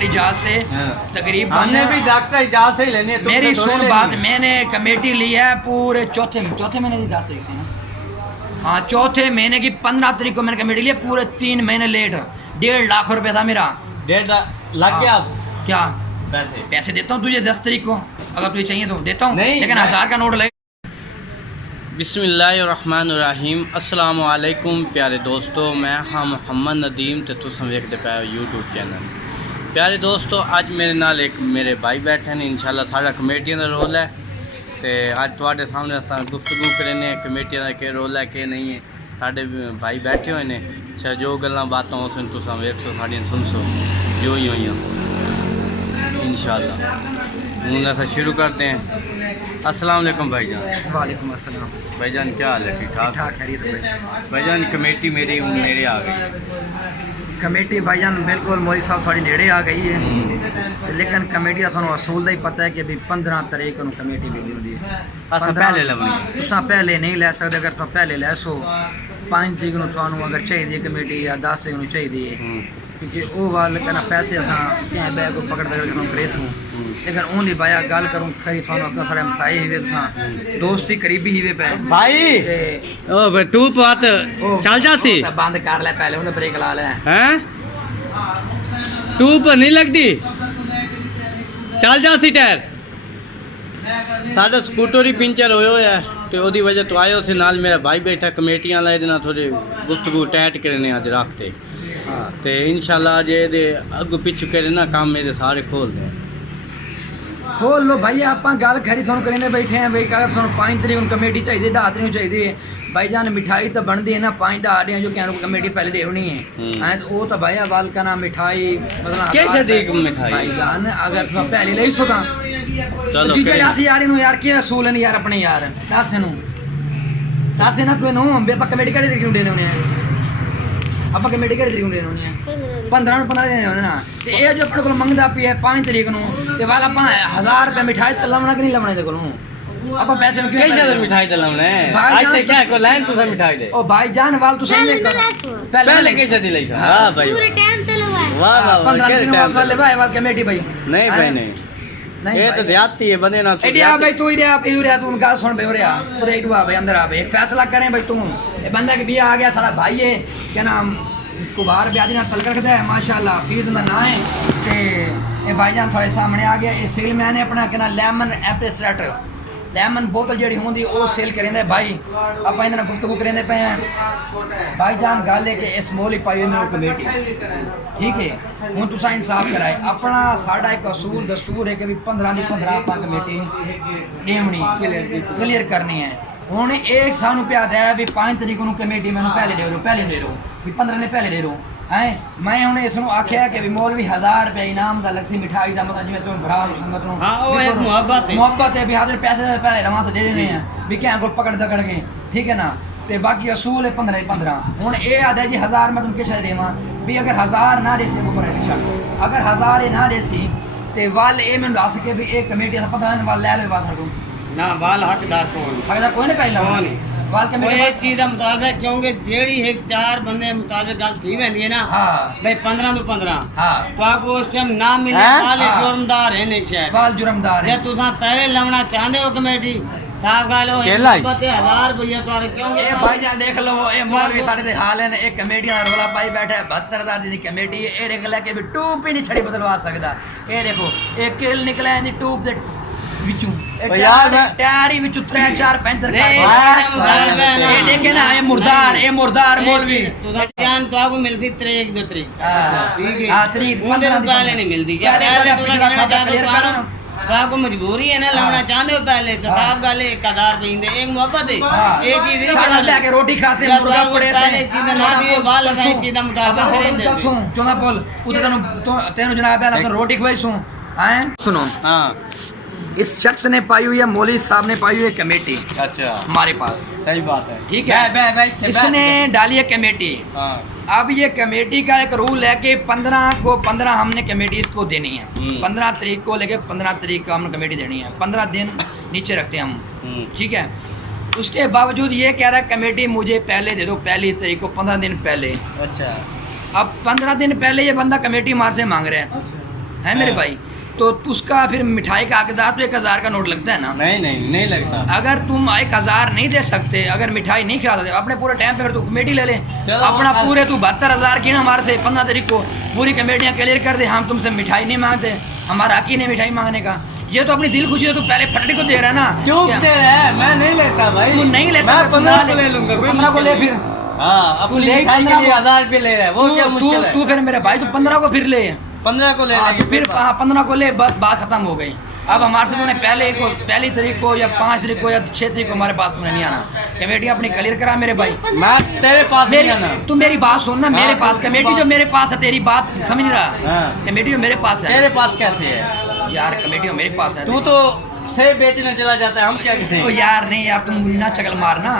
Doctor Ijaz से तकरीबन हमने भी डॉक्टर इजाज से ही लेने हैं, मेरी सुन बात, मैंने कमेटी ली है पूरे चौथे महीने की 10 तारीख से ना, हाँ चौथे महीने की 15 तारीख को मैंने कमेटी ली है, पूरे 3 महीने लेट। 1.5 लाख रुपए था मेरा। 1.5 लाख लग गया? क्या पैसे देता हूँ तुझे 10 तारीख को, अगर तुझे चाहिए तो देता हूँ, लेकिन 1000 का नोट लगे। बिस्मिल्लाहिर्रहमानिर्रहीम। अस्सलाम वालेकुम प्यारे दोस्तों, मैं हाँ मोहम्मद नदीम तो तुम वेखते पे यूट्यूब चैनल। प्यारे दोस्तों, अज मेरे नाल एक मेरे भाई बैठे हैं, इंशाल्लाह साढ़ा कमेटियां का रोल है तो अज तुहाडे सामने अस गुफ्तगू करने कमेटियां का क्या रोल है क्या नहीं है। साढ़े भाई बैठे हुए हैं, अच्छा जो गल्लां बातां उस तुम वेखो साड़ियां सुनसो जो ही हुई इंशाल्लाह। हूँ अस शुरू करते हैं। अस्सलाम वालेकुम भाईजान। वालेकुम अस्सलाम भाईजान, क्या हाल है? ठीक ठाक भाईजान। कमेटी मेरी नेड़े आ गई। कमेटी भाईजान बिल्कुल मौली साहब थोड़ी नेड़े आ गई है, लेकिन कमेटी का थानू असूल का ही पता है कि भी 15 तारीख को कमेटी मिली होती है। पहले लवनी तुसा पहले नहीं लै सकते, अगर तुम पहले लै सो 5 तरीक को थानू अगर चाहिए कमेटी या 10 तरीक को चाहिए, क्योंकि वो वाल कहना पैसे असा क्या बैग को पकड़ कर प्रेस हूँ, लेकिन उन्हें भाया गल करूँ खरी थानू अपना सारे हमसाए हुए तुसा दोस्ती करीबी ही पे भाई ओ तू बात चल जाती बंद कर ले, पहले उन्हें ब्रेक ला ले हैं, तू पर नहीं लगती चल जाती टायर। साडा स्कूटर ही पंचर होया है तो ओदी वजह तो आयो से नाल मेरा भाई बैठा कमेटियां ला देना थोड़े गुफ्तगू टैट करने अज रखते ते इंशाल्लाह अज ये अगू पिछू करे ना काम मेरे सारे खोल दें। खोल लो भाई, आप गल खरी थोड़ा करेंगे बैठे हैं भाई, अगर थोड़ा 5 तरीक कमेटी चाहिए 10 तरीक चाहिए भाईजान, मिठाई तो बनती है ना 5 10 रहे जो क्या कमेटी पहले देनी है तो वो तो भाई वाल का ना मिठाई मतलब कैसे देख मिठाई भाईजान अगर तुम पहले ले सो चलो यार इन यार क्या असूल है यार अपने यार दस ना तू कमेटी केड़े तरीके देने होने आप कमेटी केड़े तरीके देने होने 15 देने होने ना ते ये जो अपने को मंगदा पी है 5 तरीक नु ते वाला 1000 रुपए मिठाई ते लवना कि नहीं लवना ते कोलों आप पैसे में कैसे मिठाई ते लवना है आज ते क्या को लाइन तुसा मिठाई दे ओ भाईजान वाल तू सही ले पहले कैसे दिलाई हां भाई पूरे टाइम ते लवाए वाह वाह 15 दिन वापस ले भाई वाल कमेटी भाई नहीं भाई नहीं ये तो देहाती है बंदे ना एडिया भाई तू ही रे तू उनका सुन बे रे पूरे एक भाई अंदर आ भाई एक फैसला करें भाई तू ये बंदा के बिया आ गया सारा भाई है क्या नाम कुबार ब्यादी ना तलकर रखता है माशाल्लाह फीस ना ना है ते ये भाईजान थोड़े सामने आ गया। ये सेल मैन ने अपना कहना लेमन एप्रेसरेट लेमन बोतल जी होंगी वो सेल करेंगे भाई, आप इन्हें गुफ्तगू करेंगे पे हैं भाईजान। गल है कि इस मोल ही पाई मेरे कमेटी ठीक है हूँ तुसा इंसाफ कराए अपना साढ़ा एक असूल दस्तूर है कि भी 15 की 15 आप कमेटी देवनी क्लियर करनी है। हूँ एक सानू पे आता है भी 5 तरीक को कमेटी मैंने पहले दे दो भी 15 ने पहले दे दो है। मैं हमने इसको आख्या कि भी मौलवी 1000 रुपये इनाम का लक्सी मिठाई का मतलब जिम्मे तुम भरा संगत मुहब्बत है भी हाथ पैसे पहले रवा से दे देने हैं भी क्या को पकड़ दकड़ के ठीक है ना, तो बाकी असूल है 15 हूँ ये आदा जी 1000 मैं तुम किस देव भी अगर 1000 ना देसी पिछा अगर 1000 ना देसी तो वाल ये मैं दस के भी एक कमेटी पता वाल लै लो बात ना वाल हकदार कोई नहीं पहले ये चीज का मुताबिक क्योंकि जेड़ी एक 4 बंदे मुताबिक गल थी वेंदी है ना भाई 15 तो 15 तो आपको उस टाइम ना मिले वाले जुर्मदार है नहीं शायद वाल जुर्मदार है तुसा पहले लवना चाहते हो कमेटी साफ गल हो 1000 रुपया तो क्योंकि ए भाईजान देख लो ए मौलवी साडे दे हाल है एक कमेटी दा रोला पाई बैठा है 72000 दी कमेटी ए देख ले के भी ट्यूब भी नहीं छड़ी बदलवा सकदा। ए देखो एक किल निकला है ट्यूब दे विचू यार टायर ही विचू 3 4 पंचर ये देखे ना ये मुर्दार मौलवी तो जान तो आपको मिलती 3 2 तरीक ठीक है हां तरीक 15 पहले नहीं मिलती पहले तो लगाना चाहते हो तो आपको मजबूरी है ना लाना चाहते हो पहले तो आप गल 1000 रुपए एक मोहब्बत है एक चीज नहीं सारा लेके रोटी खा से मुर्गा पड़े पहले चीज ना दिए बाल लगाई चीज का मुताबिक फिर सुन चोना बोल उते तेनु जनाब पहले रोटी खवाई सुन हैं सुनो हां इस शख्स ने पाई हुई है मौलवी साहब ने पाई हुई है कमेटी अच्छा हमारे पास सही बात है ठीक है इसने डाली है कमेटी। अब ये कमेटी का एक रूल है कि 15 को 15 हमने कमेटी इसको देनी है 15 तारीख को लेके 15 तारीख को हमने कमेटी देनी है 15 दिन नीचे रखते हैं हम ठीक है। उसके बावजूद ये कह रहा है कमेटी मुझे पहले दे दो पहली तारीख को 15 दिन पहले। अच्छा अब 15 दिन पहले ये बंदा कमेटी मार से मांग रहे हैं है मेरे हाँ। भाई। तो उसका फिर मिठाई का कागजात तो 1000 का नोट लगता है ना। नहीं लगता। अगर तुम 1000 नहीं दे सकते, अगर मिठाई नहीं खिला सकते अपने पूरे टाइम पे, फिर तू कमेटी ले ले चलो, अपना आज- पूरे। तू 72,000 की ना हमारे से 15 तारीख को पूरी कमेटियाँ क्लियर कर दे। हम तुमसे मिठाई नहीं मांगते, हमारा हक ही नहीं मिठाई मांगने का। ये तो अपनी दिल खुशी है, तू पहले फटड़ी को दे रहा है ना। क्यों क्या? दे रहा है? मैं नहीं लेता भाई। तू नहीं लेता मैं तो तू 15 ना को ले लूंगा। कोई 15 को ले मुश्किल फिर। नहीं। हाँ, तू अपनी ले मिठाई 15 के लिए को। 1000 रुपये ले रहा है, वो क्या मुश्किल है? तू फिर मेरे भाई तू 15 को फिर ले 15 को ले हाँ, लेंगे तो फिर 15 को ले, बस बात खत्म हो गई। अब हमारे से तूने पहली तारीख को या 5 तारीख को या 6 तारीख को हमारे पास तूने नहीं आना। कमेटी अपनी क्लियर करा मेरे भाई। मैं तेरे पास नहीं मेरी आना। तू मेरी बात सुन ना। हाँ, मेरे पास तो कमेटी जो मेरे पास है, तेरी बात समझ नहीं रहा। हाँ। कमेटी जो मेरे पास है तेरे पास कैसे है? यार, कमेटी जो मेरे पास है। तू तो सेब बेचने चला जाता है, हम क्या कहते ओ हैं? यार नहीं यार, तुम ना चकल मारना,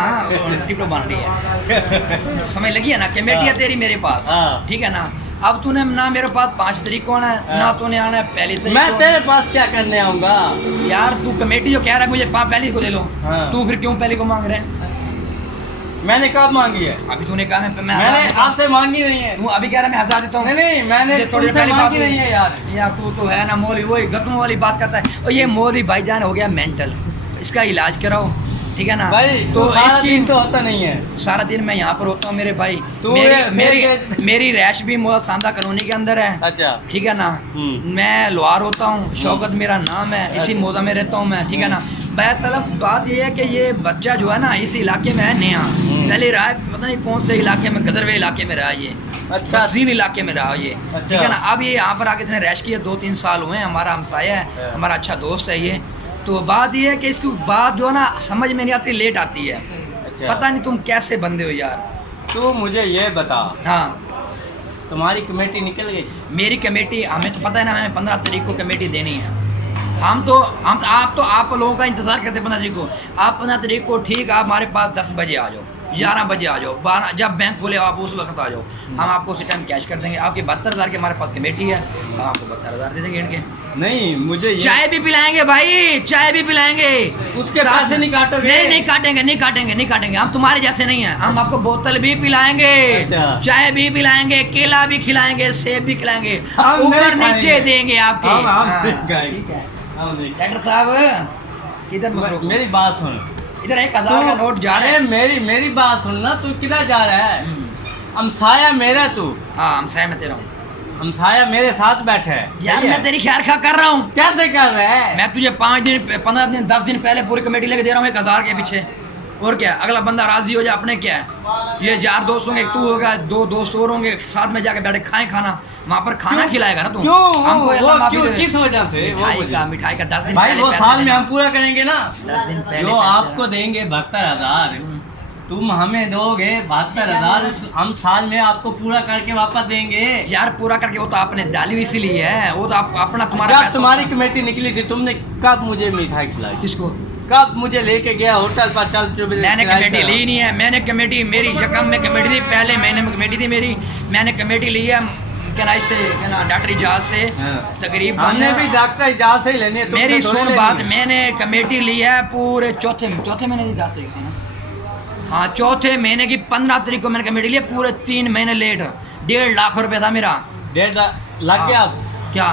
टिप्टो बन रही है। समझ लगी है ना? कमेटी है तेरी मेरे पास, हाँ। ठीक है ना? अब तूने ना मेरे पास 5 तारीख को आना है, हाँ। ना तूने आना है पहली तारीख मैं को। तेरे पास क्या करने आऊंगा? यार तू कमेटी जो कह रहा है मुझे पहली को ले लो, हाँ। तू फिर क्यों पहली को मांग रहा है? मैंने कब मांगी है? अभी तूने कहा मैं मैंने 1000 देता हूं। आपसे मांगी नहीं है। तू अभी कह रहा है मैं 1000 देता हूँ। नहीं मैंने ये थोड़ी तुमसे पहली बात मांगी हुई। नहीं है यार। यार तू तो है ना मौली, वही गतों वाली बात करता है। और ये मौली भाईजान हो गया मेंटल, इसका इलाज कराओ, ठीक है ना? भाई तो तो सारा इसकी दिन तो होता नहीं है। सारा दिन मैं यहाँ पर होता हूँ मेरे भाई। तू मेरी ये- मेरी मेरी रैश भी मोहम्मद सांदा कॉलोनी के अंदर है, अच्छा। ठीक है ना? मैं लोहार होता हूँ, शौकत मेरा नाम है, इसी मोदा में रहता हूँ मैं, ठीक है ना? बेहतलब बात ये है कि ये बच्चा जो है ना इस इलाके में है नया, पहले रहा है पता नहीं कौन से इलाके में, गदरवे इलाके में रहा ये, अच्छा। बजीर इलाके में रहा ये, अच्छा। ठीक है ना? अब ये यहाँ पर आके इसने रैश किया, 2-3 साल हुए हैं, हमारा हमसाया है, हाँ। हमारा अच्छा दोस्त है ये। तो बात ये है कि इसकी बात जो है ना समझ में नहीं आती, लेट आती है। अच्छा। पता नहीं तुम कैसे बंदे हो यार। तू मुझे ये बता, हाँ, तुम्हारी कमेटी निकल गई? मेरी कमेटी, हमें तो पता है ना, हमें 15 तारीख को कमेटी देनी है। हम तो आप लोगों का इंतजार करते 15 तारीख को। आप 15 तारीख को ठीक, आप हमारे पास 10 बजे आ जाओ, 11 बजे आ जाओ, 12 जब बैंक खोले आप उस वक्त आ जाओ, हम आपको उसी टाइम कैश कर देंगे। आपके 72,000 के हमारे पास कमेटी है, हम आपको 72,000 दे देंगे इनके। नहीं मुझे ये चाय भी पिलाएंगे भाई, चाय भी पिलाएंगे। उसके साथ पैसे नहीं काटोगे? नहीं काटेंगे। हम तुम्हारे जैसे नहीं हैं, हम आपको बोतल भी पिलाएंगे, अच्छा। चाय भी पिलाएंगे, केला भी खिलाएंगे, सेब भी खिलाएंगे, हम ऊपर नहीं नीचे खाएंगे। देंगे आपके। हम हाँ, नहीं खाएंगे। ठीक है। हम नहीं। डॉक्टर साहब इधर मत मेरी बात सुन। इधर 1000 का नोट जा रहा है। मेरी बात सुन ना, तू किधर जा रहा है? हमसाया मेरा तू, हाँ, हम सहमत रहा हूँ हमसाया मेरे साथ बैठा है। यार। सही है? मैं तेरी खैर खा कर रहा हूँ। कैसे कर रहा है? मैं तुझे 5 दिन 15 दिन 10 दिन पहले पूरी कमेटी लेके दे रहा हूँ 1000 के पीछे। और क्या, अगला बंदा राजी हो जाए, अपने क्या है, ये 4 दोस्त होंगे, तू होगा, 2 दोस्त और होंगे, साथ में जाके बैठे खाएं खाना, वहाँ पर खाना खिलाएगा ना तू। क्यों? हमको अल्लाह वो माफी क्यों? दे। किस वजह से? वो मिठाई का 10 दिन भाई पहले वो पैसे साल में देना। हम पूरा करेंगे ना। 10 दिन पहले जो पैसे आपको देना। देंगे 72,000, तुम हमें दोगे 72,000, हम साल में आपको पूरा करके वापस देंगे। यार पूरा करके वो तो आपने डाली हुई इसीलिए है, वो तो आप अपना तुम्हारा जब पैसा तुम्हारी होता है। कमेटी निकली थी, तुमने कब मुझे मिठाई खिलाई? किसको? कब मुझे लेके गया होटल पर? चल चुप मैंने कमेटी ली नहीं है। मैंने कमेटी, मेरी यकम में कमेटी थी, पहले महीने में कमेटी थी मेरी, मैंने कमेटी ली है डॉक्टर इजाज से। तकरीबन हमने भी डॉक्टर इजाज से ही लेने। तुमसे मेरी थोड़ी सुन लेनी बात, है। मैंने कमेटी ली है पूरे चौथे महीने की 10 तारीख से ना। हाँ, चौथे महीने की 15 तारीख को मैंने कमेटी ली है, पूरे 3 महीने लेट। 1.5 लाख रुपया था मेरा। 1.5 लाख गया अब क्या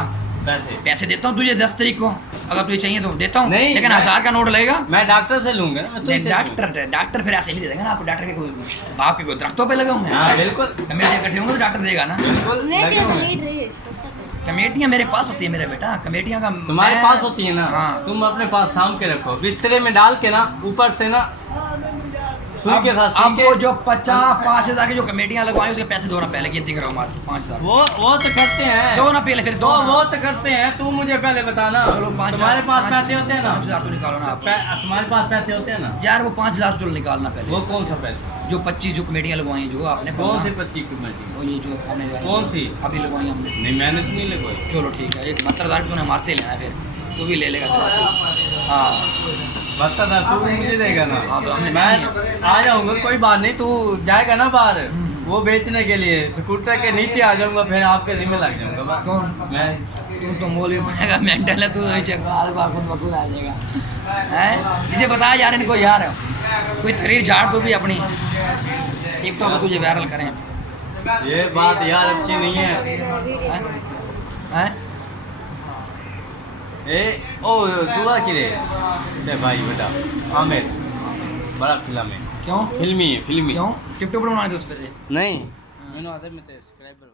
पैसे? पैसे देता हूँ तुझे 10 तारीख को, अगर तुझे चाहिए तो देता हूँ, नहीं, लेकिन मैं- 1000 का नोट लगेगा। मैं डॉक्टर से लूंगा ना, मैं नहीं, तुझसे लूंगा। डॉक्टर फिर ऐसे नहीं दे देंगे ना आपको। डॉक्टर के कोई बाप के कोई दरख्तों पे लगे होंगे। हाँ बिल्कुल कमेटियाँ इकट्ठी होंगे तो डॉक्टर देगा ना। बिल्कुल लगे हुए हैं। कमेटियाँ मेरे पास होती है मेरे बेटा, कमेटियाँ का तुम्हारे मैं- पास होती है ना। हाँ। तुम अपने पास साम के रखो, बिस्तरे में डाल के ना, ऊपर से ना सुई के साथ अब सी वो के। जो 5,000 की जो कमेटियाँ लगवाई उसके पैसे दो ना पहले, गिनती करो हमारे 5,000 वो तो करते हैं। दो ना पहले, फिर दो ना। वो तो करते हैं। तू मुझे पहले बताना, चलो 5,000 तुम्हारे पास पैसे होते हैं ना? 5,000 तो निकालो ना आप। तुम्हारे पास पैसे होते हैं ना? यार वो 5,000 चलो निकालना पहले। वो कौन सा पैसा? जो 25 जो कमेटियाँ लगवाई हैं, जो आपने कौन सी 5,000 25 कमेटी? वो ये जो खाने वाली कौन सी? अभी लगवाई हमने। नहीं मैंने तो नहीं लगवाई। चलो ठीक है, एक 72,000 तूने हमारे से ले आया, फिर तू भी ले लेगा तेरे से। हाँ 72,000 तू मुझे देगा ना? हाँ, तो हमने मैं आ जाऊंगा, कोई बात नहीं। तू जाएगा ना बाहर वो बेचने के लिए, स्कूटर के नीचे आ जाऊंगा, फिर आपके जिम्मे लग जाऊंगा मैं। कौन? मैं तू तो मौलवी बनेगा, मेंटल है तू, खुद आ जाएगा हैं। मुझे बता यार इनको, यार कोई तकरीर झाड़ तो भी अपनी टिकटॉक पे तुझे वायरल करें। ये बात यार अच्छी नहीं है। हैं? ए ओ दुआ किरे ते भाई बेटा आमिर बड़ा फिल्म है क्यों फिल्मी क्यों टिकटॉक बनाना है तो उस पे से? नहीं मैंने आते में सब्सक्राइबर